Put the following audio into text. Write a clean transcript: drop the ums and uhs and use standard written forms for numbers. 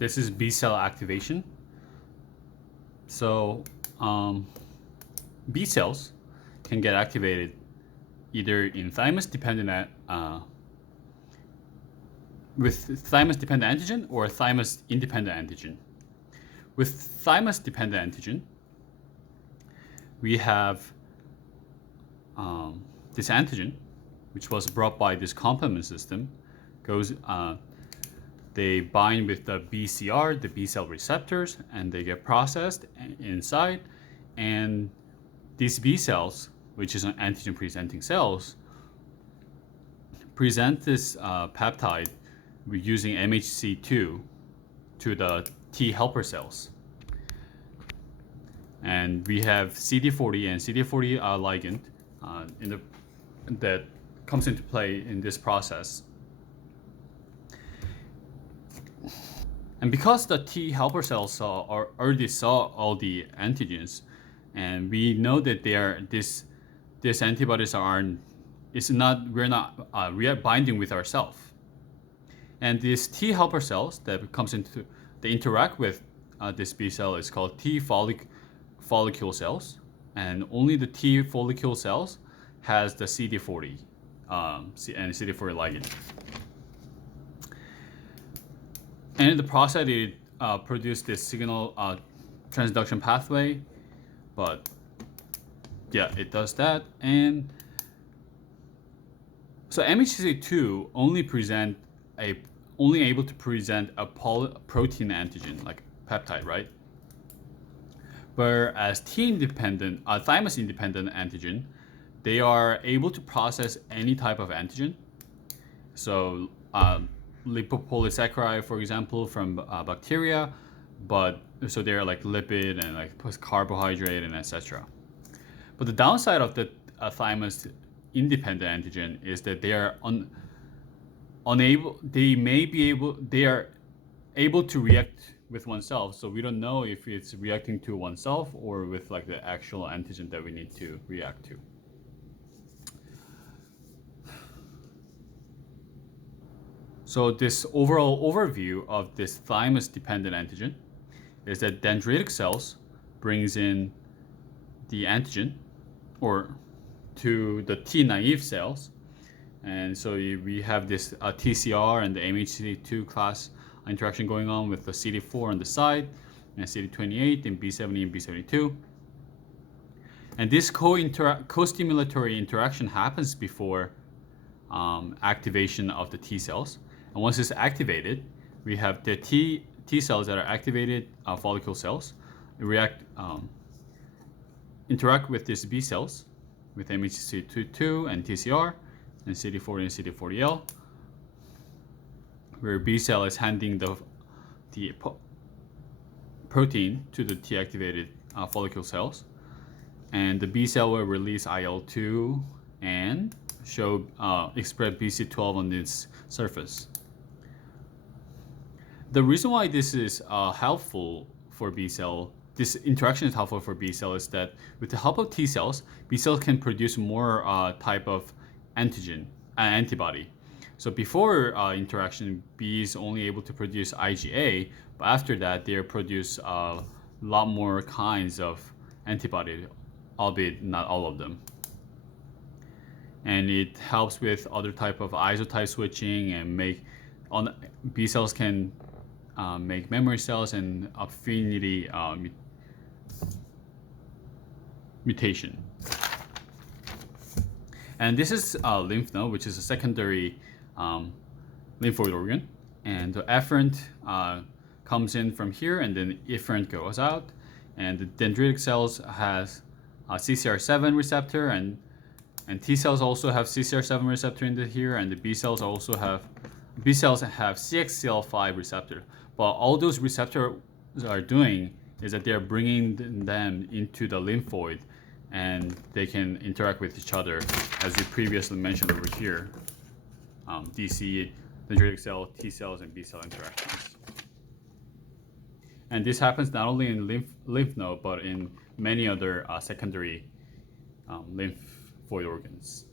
this is B cell activation. So B cells can get activated either in thymus-dependent with thymus-dependent antigen or thymus-independent antigen. With thymus-dependent antigen, we have this antigen, which was brought by this complement system, they bind with the BCR, the B cell receptors, and they get processed inside. And these B cells, which is an antigen presenting cells, present this peptide using MHC2 to the T helper cells. And we have CD40 and CD40 ligand that comes into play in this process. And because the T helper cells already saw all the antigens, and we know that these antibodies we're not binding with ourselves. And these T helper cells they interact with this B cell is called T follicle cells, and only the T follicle cells has the CD40 and CD40 ligand. And in the process, it produced this signal transduction pathway, but yeah, it does that. And so MHC2 only able to present a protein antigen like peptide, right? Whereas thymus-independent antigen, they are able to process any type of antigen. So lipopolysaccharide, for example, from bacteria, so they're like lipid and like carbohydrate and etc. But the downside of the thymus-independent antigen is that they are they are able to react with oneself. So we don't know if it's reacting to oneself or with like the actual antigen that we need to react to. So this overall overview of this thymus-dependent antigen is that dendritic cells brings in the antigen or to the T-naive cells. And so we have this TCR and the MHC2 class interaction going on with the CD4 on the side and CD28 and B70 and B72. And this co-stimulatory interaction happens before activation of the T cells. And once it's activated, we have the T cells that are activated follicle cells interact with these B cells with MHC2 and TCR and CD40 and CD40L, where B cell is handing the protein to the T activated follicle cells, and the B cell will release IL-2 and express BC12 on its surface. The reason why this is helpful for B cell, this interaction is helpful for B cell, is that with the help of T cells, B cells can produce more type of antibody. So before interaction, B is only able to produce IgA, but after that, they produce a lot more kinds of antibody, albeit not all of them. And it helps with other type of isotype switching and B cells can make memory cells and affinity mutation. And this is lymph node, which is a secondary lymphoid organ. And the efferent comes in from here, and then efferent goes out. And the dendritic cells has a CCR7 receptor, and T cells also have CCR7 receptor in here, and the B cells have CXCL5 receptor. But all those receptors are doing is that they're bringing them into the lymphoid, and they can interact with each other, as we previously mentioned over here. DC, dendritic cell, T cells, and B cell interactions. And this happens not only in lymph node, but in many other secondary lymphoid organs.